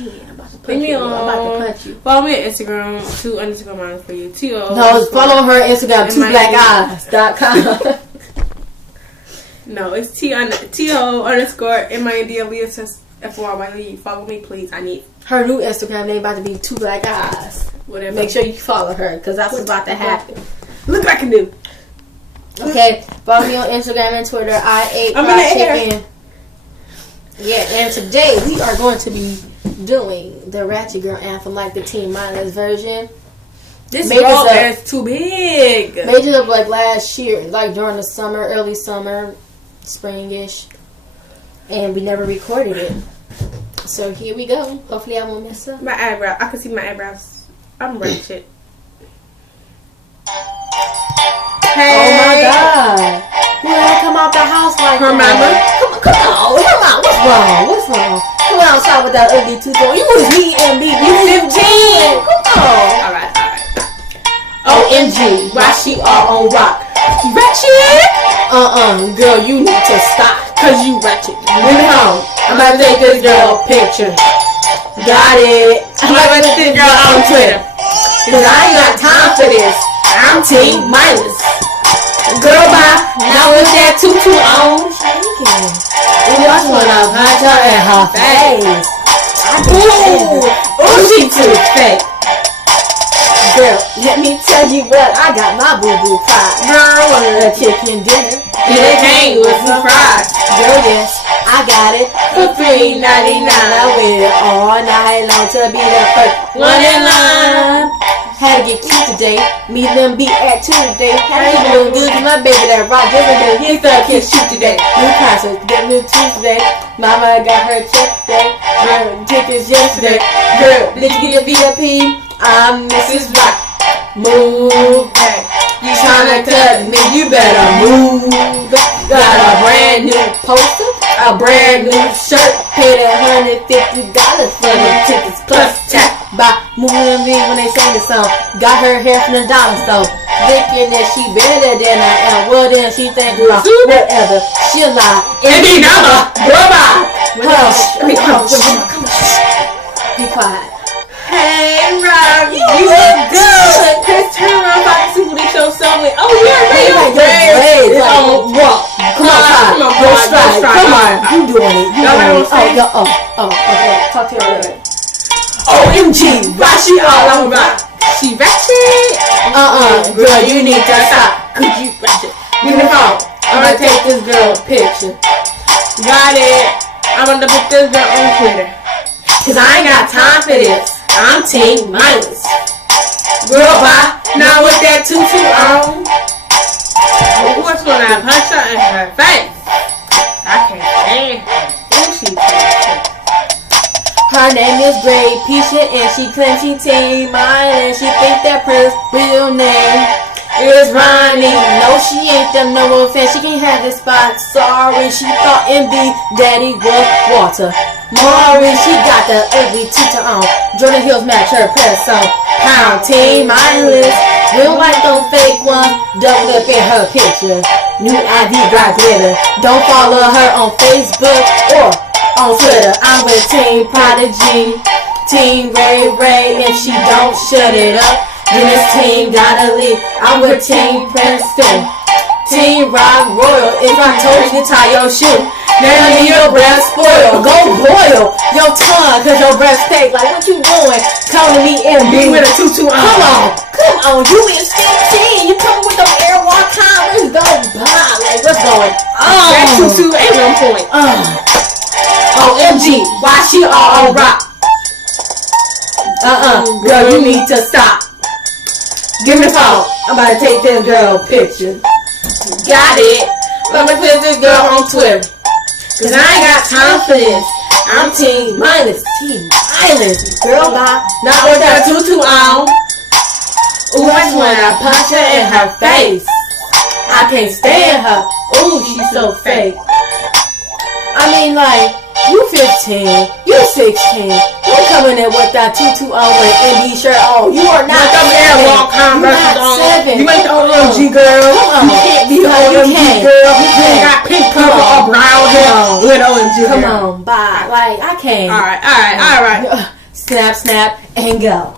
chin. I'm about to punch you. I'm about to punch you. Follow me on Instagram, 2_ miles for you. T-O. No, follow her Instagram, 2blackeyes.com. No, it's TO_MINDLESS Follow me, please. I need her new Instagram name about to be 2blackeyes. Whatever. Make sure you follow her because that's what's about to happen. Look what I can do. Okay, follow me on Instagram and Twitter. I ate fried chicken. Yeah, and today we are going to be doing the Ratchet Girl anthem, like the TeamMindless version. This girl is too big. Made it up like last year, like during the summer, early summer, springish, and we never recorded it. So here we go. Hopefully I won't mess up. My eyebrow. I can see my eyebrows. I'm Ratchet. Hey. Oh my God. You gotta come out the house like her that. mama? Come on. What's wrong? What's wrong? Come outside with that ugly tooth on. You was me and me. You 15. Come on. Alright. OMG. Why she all on rock? Ratchet? Girl, you need to stop. Cause you ratchet. Bring it home. I'm about to take this girl a picture. Got it. I'm about to take this girl on Twitter. Cause I ain't got time for this. I'm TeamMindless. Girl, bye. Now with that tutu on. Ooh, I just wanna punch her in her face. Ooh, she too fake. Girl, let me tell you what, I got my boo-boo pie. Girl, a chicken dinner. And it came with some fries. Girl, yes, I got it for $3.99. I waited all night long to be the first one in line. Had to get cute today. Me and them beat at 2 today. Had to get real good to my baby that rock different. He thought he shoot today. New concert, get new Tuesday. Mama got her check today. Girl, tickets yesterday. Girl, did you get your VIP? I'm Mrs. Rock. Move back. You tryna cut me? You better move back. Got a brand new poster, a brand new shirt. Paid $150 for the tickets plus tax. By moving me when they sang the song. Got her hair from the dollar store. Thinking that she better than I am. Well then she think whatever. She'll lie. And be number. Bye-bye. Hush. Come on. Be quiet. Hey, Rob. You look good. Let's turn around so I can see who they show somewhere. Oh, yeah, Your braids. Come on, go strike. Come on. You doing it. You doing it. Okay. Talk to her later. OMG, why she all on rock? She ratchet. Girl, you need to stop. Could you ratchet? Give me the phone. I'm gonna take this girl a picture. Got it. I'm gonna put this girl on Twitter. Cause I ain't got time for this. I'm TeamMindless. Girl, bye. Now with that tutu on. What's when I punch her in her face? I can't stand her. Ooh, she's ratchet. Her name is Peisha, and she claims she TeamMindless. She think that Prince's real name is Ronnie. No, she ain't the no offense. She can't have this spot. Sorry, she thought MB Daddy was Walter. Maury, she got the ugly tutor on. Jordan Hills match her press on. Pound TeamMindless. We don't like them fake ones. Double up in her picture. New ID got glitter. Don't follow her on Facebook or on Twitter. I'm with Team Prodigy, Team Ray, and she don't shut it up. Then this team gotta leave. I'm with Team Preston, Team Rock Royal. If I told you to tie your shoe, now your breath spoil. Go boil your tongue, cause your breath stink. Like what you doing? Come to me and be with a tutu on. Come on, you is 15. You come with them Airwalk Converse. Don't buy. Like what's going on? That tutu at one point. OMG, why she all on rock? Girl, you need to stop. Give me the phone. I'm about to take this girl a picture. Got it. Let me put this girl on Twitter. Cause I ain't got time for this. I'm TeamMindless. TeamMindless. Girl, bye. Not with that tutu on. Ooh, I just wanna punch her in her face. I can't stand her. Ooh, she's so fake. I mean, like, You 15. You 16. You coming in with that tutu on with an NB shirt on. You are not them 7. airwalk Converses You're not on. 7. You ain't the OMG girl. Come on. You can't be the No, you OMG can't. girl. You You can't. got pink purple or brown hair. You're an OMG Come girl. on, bye. Like, I can't. All right. Snap, snap, and go.